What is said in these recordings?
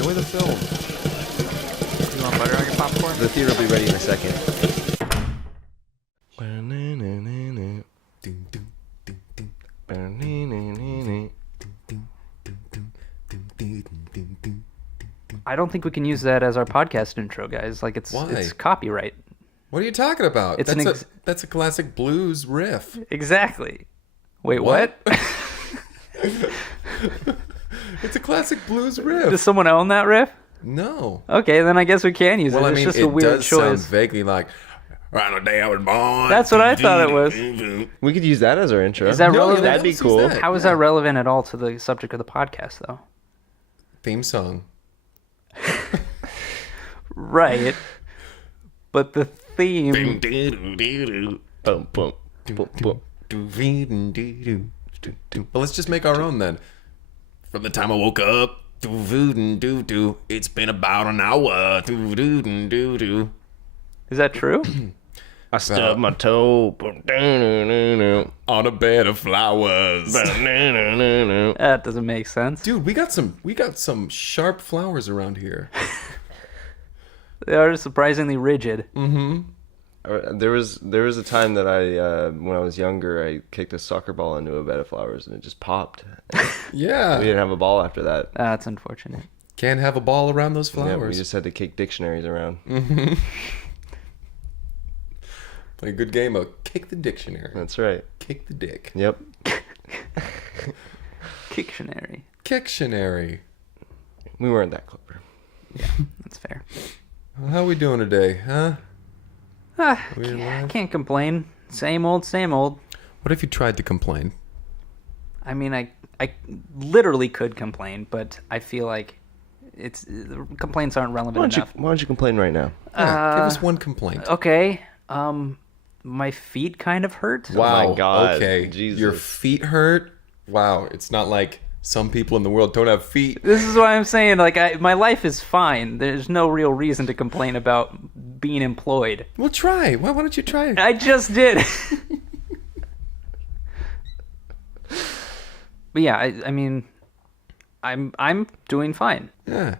Enjoy the film. You want butter on your popcorn? The theater will be ready in a second. I don't think we can use that as our podcast intro, guys. Like it's copyright. What are you talking about? It's that's a classic blues riff. Exactly. Wait, what? It's a classic blues riff. Does someone own that riff? No. Okay, then I guess we can use it. It's just a weird does choice. sound vaguely like "Right on the day I was born." That's what I thought it was. We could use that as our intro. Is that relevant? That'd be cool. How is that relevant at all to the subject of the podcast, though? Theme song. Right. But the theme... Boom, boom, boom, boom. Well, let's just make our own then. From the time I woke up, it's been about an hour. Is that true? I stubbed my toe On a bed of flowers. That doesn't make sense. Dude, we got some sharp flowers around here. They are surprisingly rigid. Mm-hmm. There was a time that when I was younger, I kicked a soccer ball into a bed of flowers and it just popped. Yeah. We didn't have a ball after that. That's unfortunate. Can't have a ball around those flowers. Yeah, we just had to kick dictionaries around. Mm-hmm. Play a good game of kick the dictionary. That's right. Kick the dick. Yep. Kictionary. Kictionary. We weren't that clever. Yeah, that's fair. Well, how we doing today, huh? I can't complain. Same old, same old. What if you tried to complain? I mean, I literally could complain, but I feel like complaints aren't relevant enough. Why don't you complain right now? Yeah, give us one complaint. Okay. My feet kind of hurt. Wow. Oh my God. Okay. Jesus. Your feet hurt? Wow. It's not like some people in the world don't have feet. This is why I'm saying, like, my life is fine. There's no real reason to complain about being employed. Well, try. Why don't you try it? I just did. But yeah, I mean, I'm doing fine. Yeah.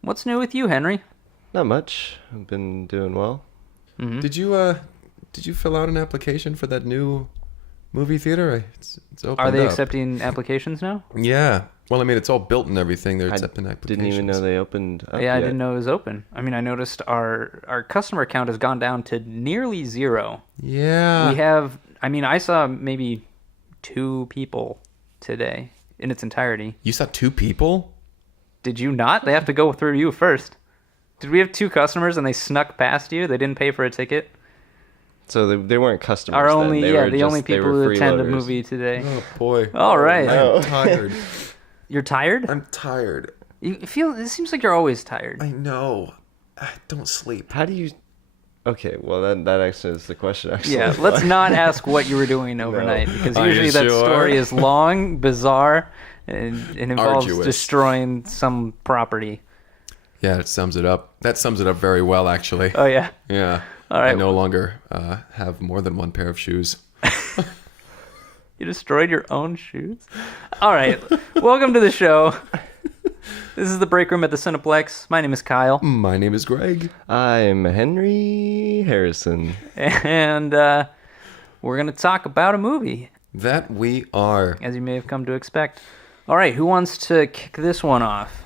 What's new with you, Henry? Not much. I've been doing well. Mm-hmm. Did you fill out an application for that new movie theater? It's opened Are they up. accepting applications now? Yeah. Well, I mean, it's all built and everything. They're accepting applications. Didn't even know they opened up Yeah, I yet. didn't know it was open. I mean, I noticed our customer count has gone down to nearly 0. Yeah. We have, I mean, I saw maybe 2 people today in its entirety. You saw 2 people? Did you not? They have to go through you first. Did we have 2 customers and they snuck past you? They didn't pay for a ticket? So they weren't customers. Our only, then. yeah, the only people who attend a freeloaders. movie today. Oh, boy. All right. I'm tired. You're tired? I'm tired. You feel, it seems like you're always tired. I know. I don't sleep. How do you? Okay, well that actually is the question. Actually, Yeah, let's not ask what you were doing overnight because Are you usually that sure? story is long, bizarre, and it involves Arduous. destroying some property. Yeah, it sums it up. That sums it up very well, actually. Oh yeah. Yeah. All right. I no longer have more than one pair of shoes. You destroyed your own shoes? All right. Welcome to the show. This is the break room at the Cineplex. My name is Kyle. My name is Greg. I'm Henry Harrison. And we're going to talk about a movie, That we are. as you may have come to expect. All right. Who wants to kick this one off?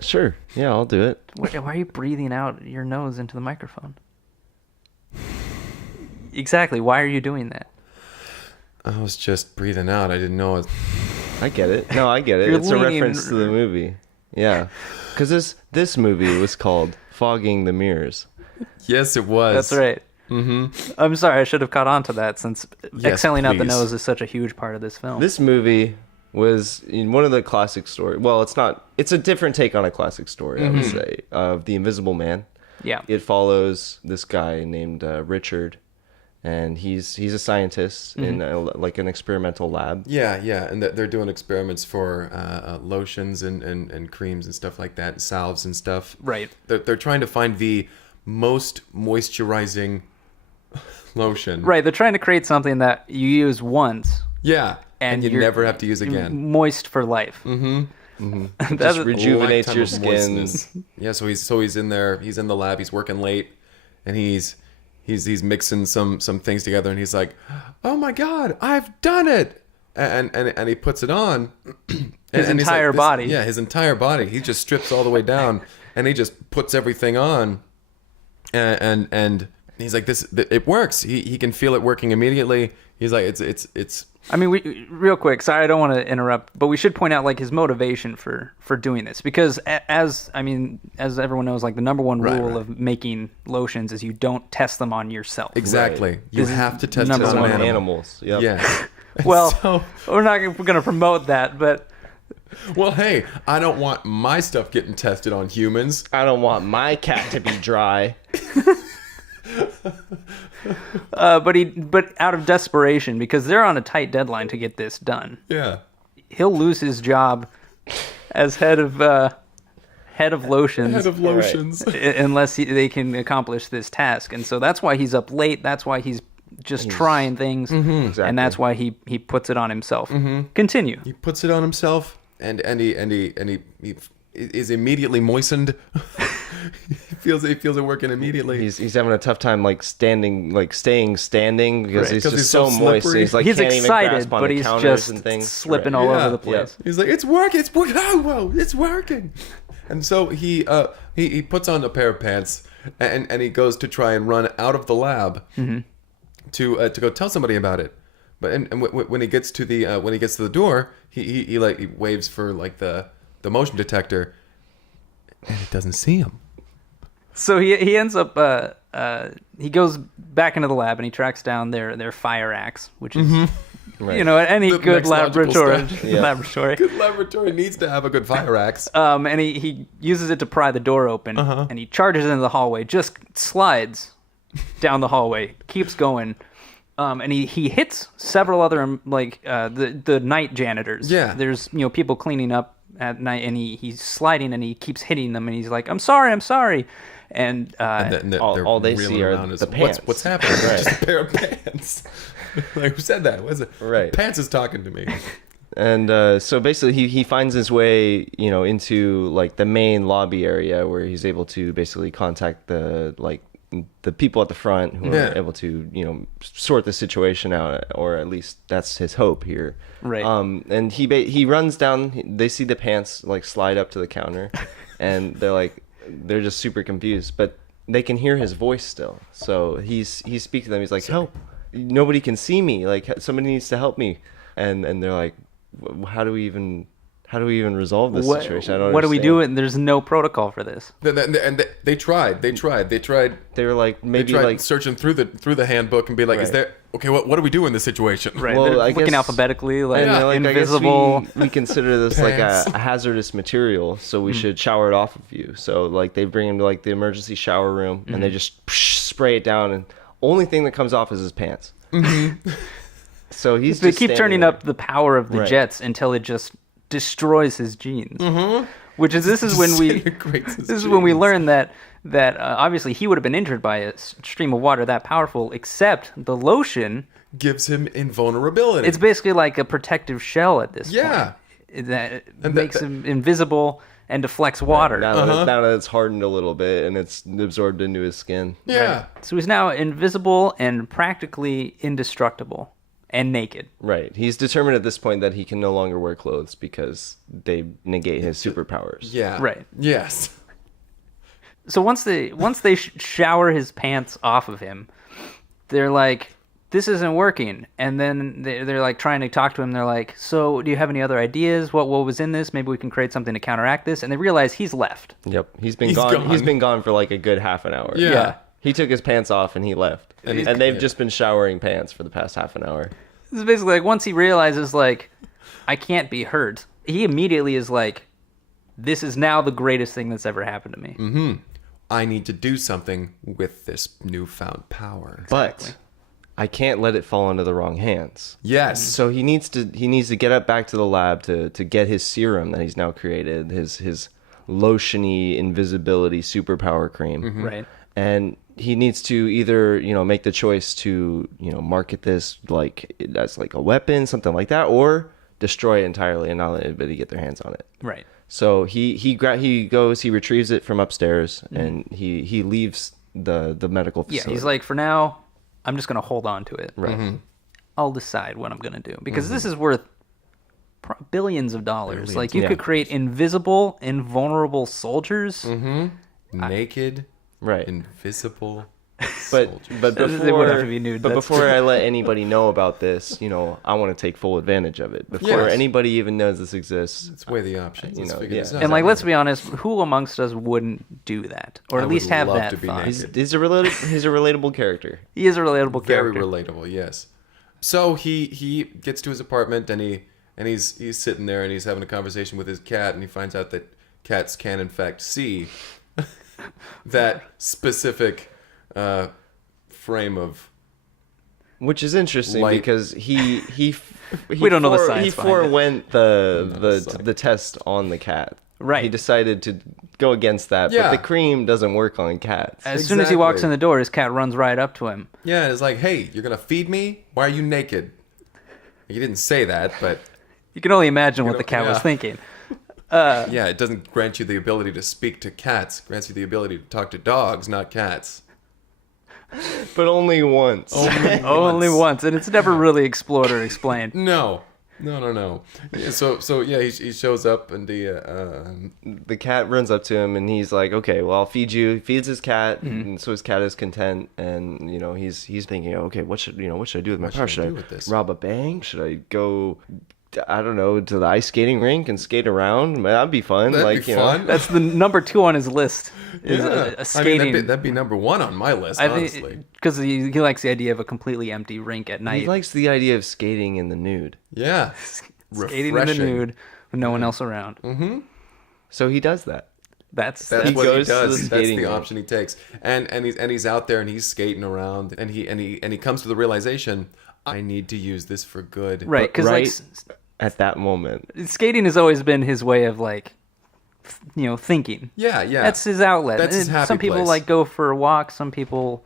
Sure. Yeah, I'll do it. Why are you breathing out your nose into the microphone? Exactly. Why are you doing that? I was just breathing out. I didn't know it. I get it. No, I get it. You're It's a leaning- reference to the movie. Yeah, because this movie was called Fogging the Mirrors. Yes, it was. That's right. Mm-hmm. I'm sorry. I should have caught on to that since Yes, exhaling out the please. nose is such a huge part of this film. This movie was in one of the classic stories. Well, it's not. It's a different take on a classic story, I would say, of The Invisible Man. Yeah. It follows this guy named Richard, and he's a scientist in like an experimental lab. Yeah, and they're doing experiments for lotions and creams and stuff like that, and salves and stuff. Right. They're trying to find the most moisturizing lotion. Right. They're trying to create something that you use once Yeah, and you you're- never have to use again. moist for life. Mm-hmm. It just rejuvenates your Lifetime of skin. moistness. Yeah, so he's in there. He's in the lab. He's working late, and he's mixing some things together, and he's like, "Oh my God, I've done it!" And he puts it on. His and he's entire like, body. Yeah, his entire body. He just strips all the way down, and he just puts everything on, and he's like, it works. He can feel it working immediately. He's like, it's. I mean, real quick. Sorry, I don't want to interrupt, but we should point out like his motivation for doing this, because as everyone knows, like the number one rule of making lotions is you don't test them on yourself. Exactly. Right. You have to test number it on one. Animals. Yep. Yeah. Well, So- we're going to promote that, but Well, hey, I don't want my stuff getting tested on humans. I don't want my cat to be dry. but out of desperation, because they're on a tight deadline to get this done, Yeah. he'll lose his job as head of lotions. Head of lotions. Unless they can accomplish this task. And so that's why he's up late. That's why he's just trying things. Exactly. And that's why he puts it on himself. Continue. He puts it on himself, and he is immediately moistened. he feels it working immediately. He's having a tough time staying standing because Right. he's 'Cause just he's so so moist. slippery. He's like He's can't even excited, grasp on but the he's counters just and things. slipping Right. all Yeah. over the place. He's like, it's working. Oh, whoa, it's working. And so he puts on a pair of pants, and he goes to try and run out of the lab to go tell somebody about it. But when he gets to the door, he waves for like the motion detector, and it doesn't see him. So he ends up he goes back into the lab and he tracks down their fire axe, which is Right. you know, any The good next logical laboratory step. Yeah. laboratory. Good laboratory needs to have a good fire axe. And he uses it to pry the door open, and he charges into the hallway, just slides down the hallway, keeps going, and he hits several other the night janitors. Yeah. There's people cleaning up at night, and he's sliding and he keeps hitting them, and he's like, I'm sorry, and all they reeling see are around the pants. What's happening? Right. Just a pair of pants. Like, who said that? Was it? Right. Pants is talking to me. And so basically he finds his way, into like the main lobby area where he's able to basically contact the people at the front who Yeah. are able to, sort the situation out, or at least that's his hope here. Right. And he runs down, they see the pants like slide up to the counter and they're just super confused, but they can hear his voice still. So he speaks to them. He's like, help. Nobody can see me. Like, somebody needs to help me. And they're like, how do we even resolve this situation? I don't what do we understand. do? And there's no protocol for this. And they tried. They They were like, maybe tried like, searching through the handbook and be like, is Right. there okay? What do we do in this situation? Right. Well, They're I looking guess- alphabetically, like and they're like, invisible. I guess we consider this like Pants. a hazardous material, so we should shower it off of you. So like they bring him to like the emergency shower room and they just spray it down, and only thing that comes off is his pants. So he's They just keep standing turning there. up the power of the Right. jets until it just destroys his genes. Which is this is when we Disintegrates his this is when we genes. learn that obviously he would have been injured by a stream of water that powerful, except the lotion. Gives him invulnerability. It's basically like a protective shell at this Yeah. point. That And makes him invisible and deflects water. Now that it's hardened a little bit and it's absorbed into his skin. yeah. So he's now invisible and practically indestructible and naked. Right. He's determined at this point that he can no longer wear clothes because they negate his superpowers. Yeah. Right. Yes. So once they shower his pants off of him, they're like, this isn't working. And then they're like trying to talk to him. They're like, so do you have any other ideas? What was in this? Maybe we can create something to counteract this. And they realize he's left. Yep. He's been He's gone. gone. He's been gone for like a good half an hour. Yeah. Yeah. He took his pants off and he left. And And, they've just been showering pants for the past half an hour. This is basically like once he realizes like, I can't be hurt, he immediately is like, this is now the greatest thing that's ever happened to me. I need to do something with this newfound power. But I can't let it fall into the wrong hands. Yes. So he needs to get up back to the lab to get his serum that he's now created, his lotiony invisibility superpower cream. Right. And he needs to either, make the choice to, market this like as like a weapon, something like that, or destroy it entirely and not let anybody get their hands on it. Right. So he goes, he retrieves it from upstairs, and he leaves the medical facility. Yeah, he's like, for now, I'm just going to hold on to it. right. I'll decide what I'm going to do. Because this is worth billions of dollars. Like, you could create invisible, invulnerable soldiers. Naked, Right. invisible. But They would have to be nude. before I let anybody know about this, I want to take full advantage of it. Before Yes. anybody even knows this exists. Let's weigh the options. Let's figure yeah. this out. And, like, let's be honest, who amongst us wouldn't do that? Or I at would least have love that to be thought. naked. He's a relatable character. He is a relatable Very character. relatable, yes. So he gets to his apartment and he's sitting there and he's having a conversation with his cat, and he finds out that cats can in fact see that specific frame of Which is interesting Light. because he We don't know the science He behind it. forewent the test on the cat. Right. He decided to go against that, Yeah. but the cream doesn't work on cats. As soon as he walks Exactly. in the door, his cat runs right up to him. yeah. And it's like, hey, you're gonna feed me? Why are you naked? He didn't say that, but You can only imagine what the cat yeah. was thinking. yeah, it doesn't grant you the ability to speak to cats. It grants you the ability to talk to dogs, not cats. But only once. Only once, and it's never really explored or explained. No. Yeah, so yeah, he shows up and The cat runs up to him and he's like, "Okay, well, I'll feed you." He feeds his cat, and so his cat is content. And he's thinking, "Okay, what should I do with my power? should I do Should with this? I rob a bank? Should I go, I don't know, to the ice skating rink and skate around? That'd be fun. that'd be fun. That's the number 2 on his list. Is Yeah. a skating. I mean, that'd be number 1 on my list, I honestly. think because he likes the idea of a completely empty rink at night. He likes the idea of skating in the nude. Yeah. Skating in the Refreshing. nude with no one else around. So he does that. That's He what he goes to the does. That's skating the rink. option he takes. And he's out there and he's skating around and he comes to the realization, I need to use this for good. Right, because Right like at that moment. skating has always been his way of like, thinking. Yeah. That's his outlet. That's his And happy some people place. like go for a walk. Some people,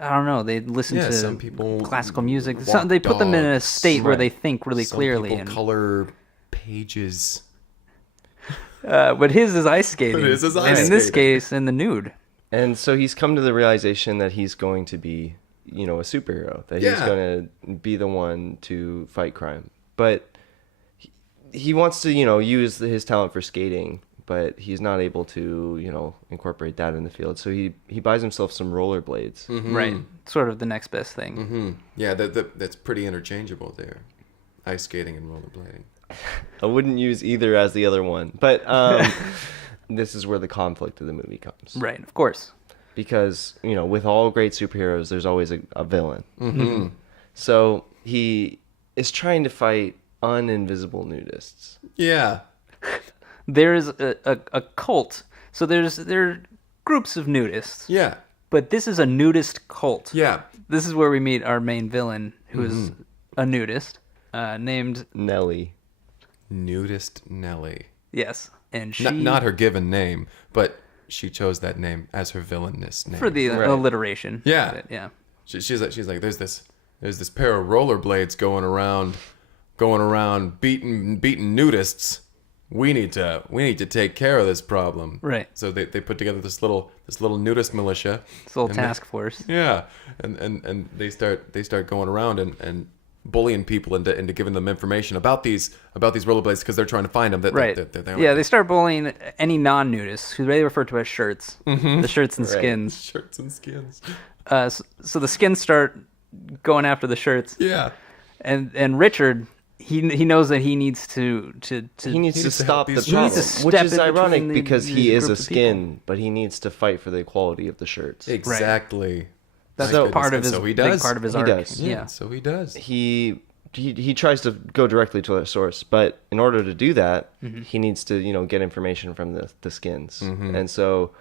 I don't know, they listen Yeah, to some people classical music. walk They put them in a dogs. state where Right. they think really Some clearly. people And, color pages. but his is ice skating. But his is and ice in this skating. case, in the nude. And so he's come to the realization that he's going to be, a superhero. That he's Yeah. going to be the one to fight crime. But he wants to, use his talent for skating, but he's not able to, incorporate that in the field. So he buys himself some rollerblades. Right. Sort of the next best thing. Yeah, that's pretty interchangeable there. Ice skating and rollerblading. I wouldn't use either as the other one. But this is where the conflict of the movie comes. Right, of course. Because, with all great superheroes, there's always a villain. Mm-hmm. So he is trying to fight uninvisible nudists. Yeah. There's a cult. So there are groups of nudists. Yeah. But this is a nudist cult. Yeah. This is where we meet our main villain, who is a nudist, named Nelly. Nudist Nelly. yes, and she Not her given name, but she chose that name as her villainous name. for the Right. alliteration. Yeah. of it, yeah. She's like there's this pair of rollerblades going around beating nudists. We need to take care of this problem. Right. So they put together this little nudist militia. This little And task force. Yeah. And they start going around and bullying people into giving them information about these rollerblades because they're trying to find them. Right. Yeah, they start bullying any non-nudists, who they refer to as shirts. The shirts and Right. skins. shirts and skins. So the skins start going after the shirts. Yeah. And Richard, he knows that he needs to He needs to to stop help the these problem, children. which Step is in ironic between because he these is a group of skin, but he needs to fight for the equality of the shirts. Exactly. That's My part of goodness. his And so he big does. part of his He arc. does. Yeah. So he does. He tries to go directly to the source, but in order to do that, Mm-hmm. he needs to get information from the skins, and so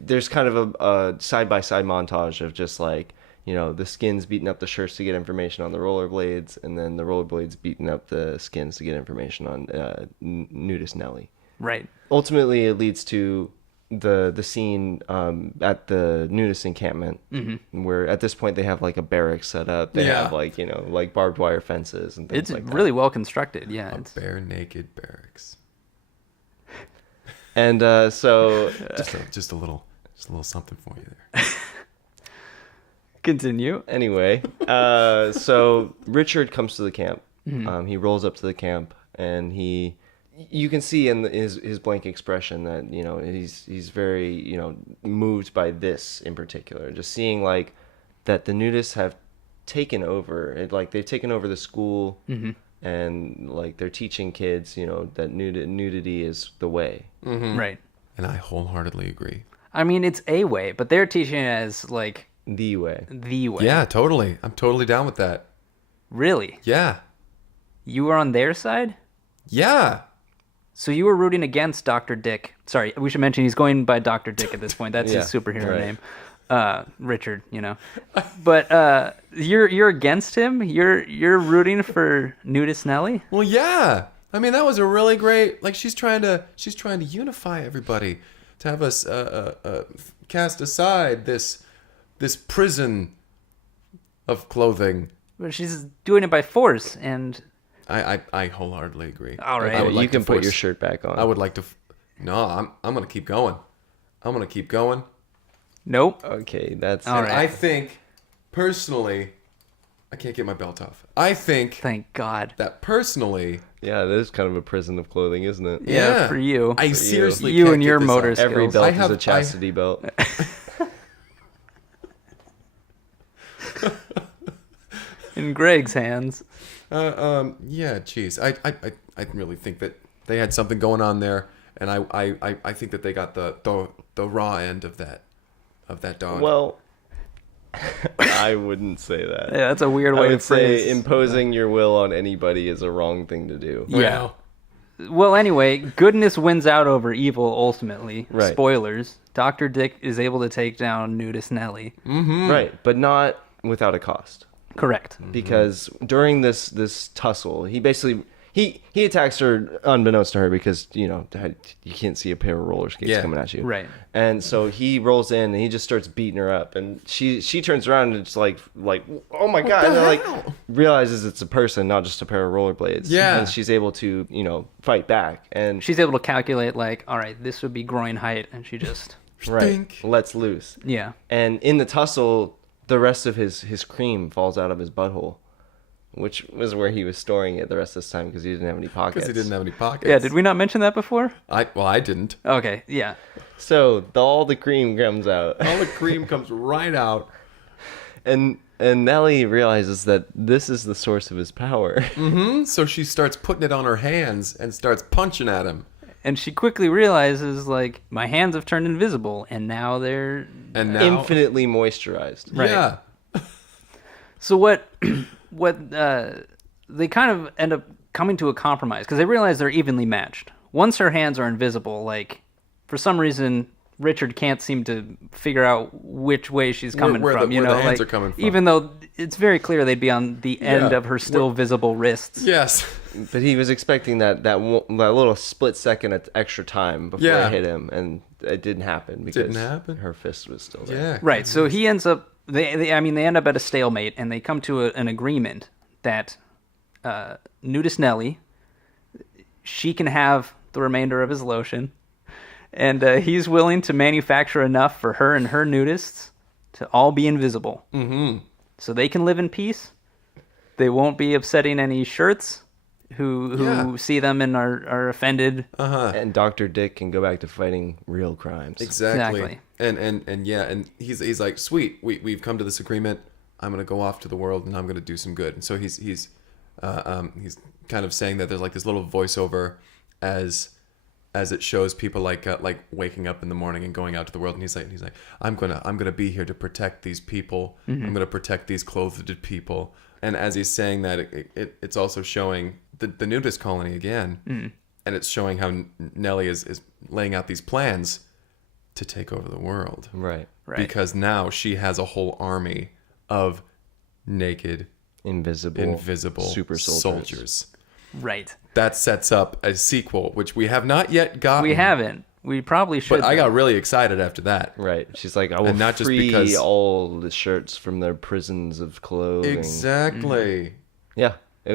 there's kind of a side by side montage of just like the skins beating up the shirts to get information on the rollerblades, and then the rollerblades beating up the skins to get information on nudist Nelly. Right. Ultimately, it leads to the scene at the nudist encampment, where at this point they have like a barracks set up. They have like like barbed wire fences and things It's like that. really well constructed. Yeah. A bare naked barracks. And so Just a little something for you there. Continue. anyway, so Richard comes to the camp. He rolls up to the camp, and you can see in his blank expression that he's very moved by this in particular. Just seeing like that the nudists have taken over. Like they've taken over the school, and like they're teaching kids that nudity is the way. Right. And I wholeheartedly agree. I mean, it's a way, but they're teaching it as like The way. the way. Yeah, totally. I'm totally down with that. Really? Yeah. You were on their side? Yeah. So you were rooting against Dr. Dick. Sorry, we should mention he's going by Dr. Dick at this point. That's Yeah, his superhero right. name. Richard, But you're against him? You're rooting for Nudist Nelly? Well, yeah. I mean, that was a really great. Like, she's trying to unify everybody, to have us cast aside this prison of clothing. But she's doing it by force, and I wholeheartedly agree. All right. I would You like can to put force- your shirt back on. I would like to. No, I'm gonna keep going. I'm gonna keep going. nope. Okay, that's All And right. I think, personally, I can't get my belt off. I think Thank God. that personally, Yeah, that is kind of a prison of clothing, isn't it? Yeah, for you. I seriously You can't and get your this motor off. Every skills. belt I is have- a chastity belt. In Greg's hands. Yeah, geez. I really think that they had something going on there, and I think that they got the raw end of that dog. Well, I wouldn't say that. Yeah, that's a weird I way to would say phrase. imposing your will on anybody is a wrong thing to do. Yeah. Well, anyway, goodness wins out over evil ultimately. Right. Spoilers. Dr. Dick is able to take down Nudist Nelly. Right, but not without a cost. Correct. Because during this tussle, he basically he attacks her unbeknownst to her because you can't see a pair of roller skates Yeah. coming at you. Right. And so he rolls in and he just starts beating her up, and she turns around and it's like oh my god, and the then, hell? realizes it's a person, not just a pair of rollerblades. Yeah. And she's able to fight back, and She's able to calculate, like, all right, this would be groin height, and she just, right, Think. lets loose. yeah. And in the tussle, the rest of his cream falls out of his butthole, which was where he was storing it the rest of this time because he didn't have any pockets. Because he didn't have any pockets. Yeah, did we not mention that before? I didn't. Okay, yeah. So all the cream comes out, All the cream comes right out. and Nellie realizes that this is the source of his power. So she starts putting it on her hands and starts punching at him. And she quickly realizes, like, my hands have turned invisible, and now they're... And now, Infinitely moisturized. Right. Yeah. So what they kind of end up coming to a compromise, because they realize they're evenly matched. Once her hands are invisible, like, for some reason, Richard can't seem to figure out which way she's coming where from. the You know, hands like, are coming from. even though it's very clear they'd be on the end Yeah. of her still visible wrists. Yes. But he was expecting that little split second of extra time before Yeah. it hit him, and it didn't happen because Didn't happen. her fist was still there. Yeah. Right. So he ends up. They end up at a stalemate, and they come to an agreement that Nudist Nelly, she can have the remainder of his lotion, and he's willing to manufacture enough for her and her nudists to all be invisible. Mm-hmm. So they can live in peace. They won't be upsetting any shirts who Yeah. see them and are offended. And Dr. Dick can go back to fighting real crimes. Exactly. And yeah, and he's like, sweet, we've come to this agreement. I'm gonna go off to the world and I'm gonna do some good. And so he's kind of saying that there's like this little voiceover as it shows people like waking up in the morning and going out to the world, and he's like I'm gonna be here to protect these people. I'm gonna protect these clothed people. And as he's saying that, it's also showing the nudist colony again, and it's showing how Nellie is laying out these plans to take over the world. Right. Right. Because now she has a whole army of naked, Invisible super soldiers. Right. That sets up a sequel, which we have not yet gotten. We haven't. We probably should. But I got really excited after that. Right. She's like, I will And not just free because- all the shirts from their prisons of clothing. Exactly. Yeah. I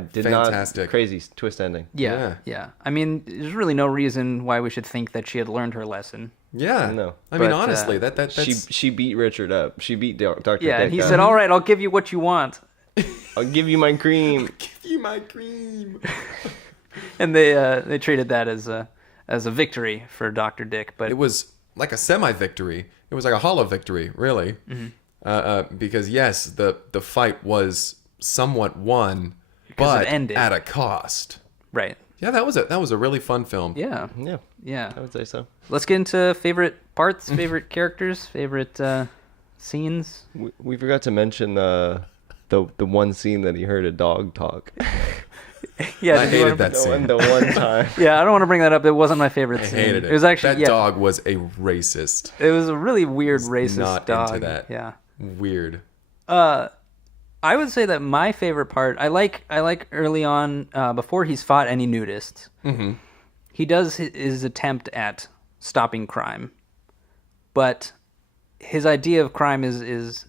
did Fantastic. not, crazy twist ending. Yeah. I mean, there's really no reason why we should think that she had learned her lesson. Yeah. No. I mean, But, honestly, that's... She beat Richard up. She beat Dr. Yeah, Dick and he up. said, "All right, I'll give you what you want." I'll give you my cream. Give you my cream. And they treated that as a victory for Dr. Dick, but It was like a semi-victory. It was like a hollow victory, really. Because, yes, the fight was somewhat won, but it ended. at a cost. right. Yeah, that was a really fun film. Yeah. Yeah, I would say so. Let's get into favorite parts, favorite characters, favorite scenes. We forgot to mention the one scene that he heard a dog talk. Yeah, I did you hated wanna- that scene. The one time. Yeah, I don't want to bring that up. It wasn't my favorite I scene. hated it. It was actually that dog was a racist. It was a really weird racist Not dog. into that. Yeah. Weird. I would say that my favorite part, I like early on, before he's fought any nudists, he does his attempt at stopping crime, but his idea of crime is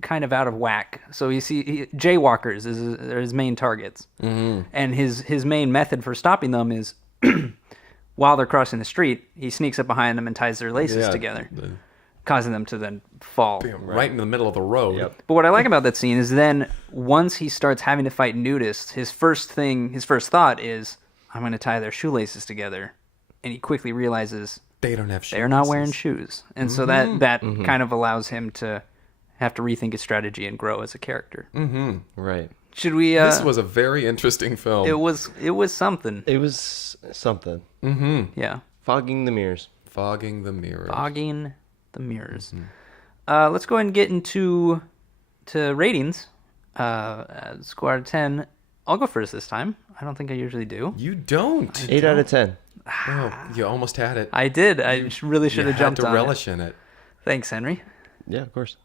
kind of out of whack. So jaywalkers are his main targets, and his main method for stopping them is while they're crossing the street, he sneaks up behind them and ties their laces together, causing them to then fall. Right in the middle of the road. Yep. But what I like about that scene is then once he starts having to fight nudists, his first thought is, I'm going to tie their shoelaces together. And he quickly realizes They don't have shoes. they're not wearing shoes. And so that kind of allows him to have to rethink his strategy and grow as a character. Right. Should we... This was a very interesting film. It was something. It was something. Yeah. Fogging the mirrors. Fogging the mirror. Fogging the mirrors. Let's go ahead and get into ratings. Score out of 10. I'll go first this time. I don't think I usually do. You don't. 8 out of 10. Oh, you almost had it. I did. I really should You have had jumped to on relish in it. it. Thanks, Henry. Yeah, of course.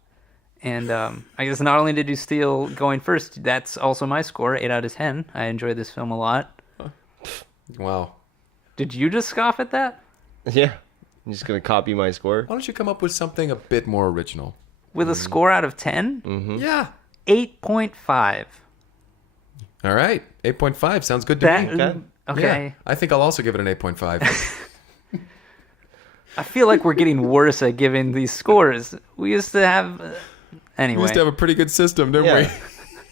And I guess not only did you steal going first, that's also my score, 8 out of 10. I enjoyed this film a lot. Wow. Did you just scoff at that? Yeah. I'm just going to copy my score. Why don't you come up with something a bit more original? With a score out of 10? Yeah. 8.5. All right. 8.5 sounds good to That, me. okay. Yeah, I think I'll also give it an 8.5. I feel like we're getting worse at giving these scores. We used to have... anyway. We used to have a pretty good system, didn't Yeah.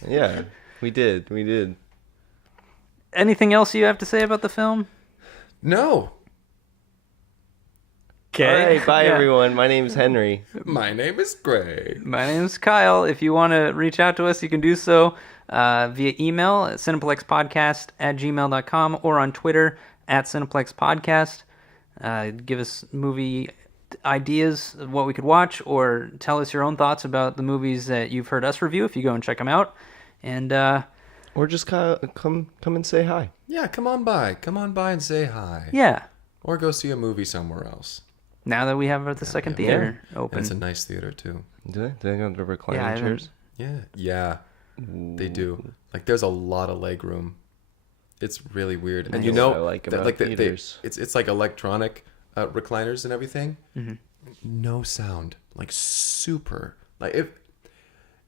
Yeah. We did. Anything else you have to say about the film? we? No. Okay. All right. Bye, Yeah. everyone. My name's Henry. My name is Greg. My name's Kyle. If you want to reach out to us, you can do so via email at cineplexpodcast@gmail.com or on Twitter @cineplexpodcast. Give us movie ideas of what we could watch, or tell us your own thoughts about the movies that you've heard us review if you go and check them out. And Or just come and say hi. Yeah, come on by. Come on by and say hi. yeah, Or go see a movie somewhere else. now that we have the second theater open. And it's a nice theater, too. Do they? Do they have the reclining Yeah, I haven't- chairs? Yeah. They do. Like, there's a lot of leg room. It's really weird. And That's you know, what I like that, about like theaters. it's like electronic recliners and everything. No sound. Like, super. Like,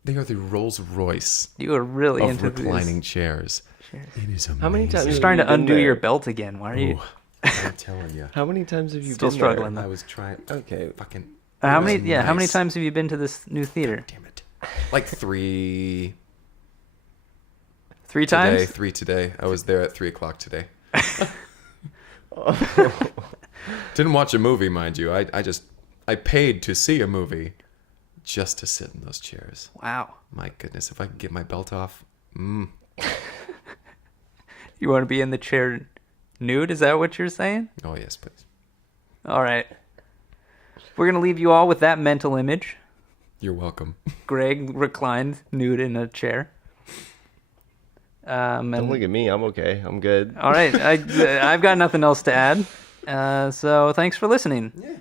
they are the Rolls Royce You are really of into reclining chairs. It is amazing. How many times? You're have starting you to been undo there? your belt again. Why are you? Ooh, I'm telling you. How many times have you Still been struggling, there? I was trying. Okay. Fucking. How it many? was Yeah, how many nice. times have you been to this new theater? Damn it. Like 3. 3 Today, times? 3 today. I was there at 3 o'clock today. Didn't watch a movie, mind you. I paid to see a movie just to sit in those chairs. Wow. My goodness, if I could get my belt off. You want to be in the chair nude? Is that what you're saying? Oh, yes, please. All right. We're going to leave you all with that mental image. You're welcome. Greg reclined nude in a chair. Don't look at me. I'm okay. I'm good. All right. I've got nothing else to add. So thanks for listening. Yeah.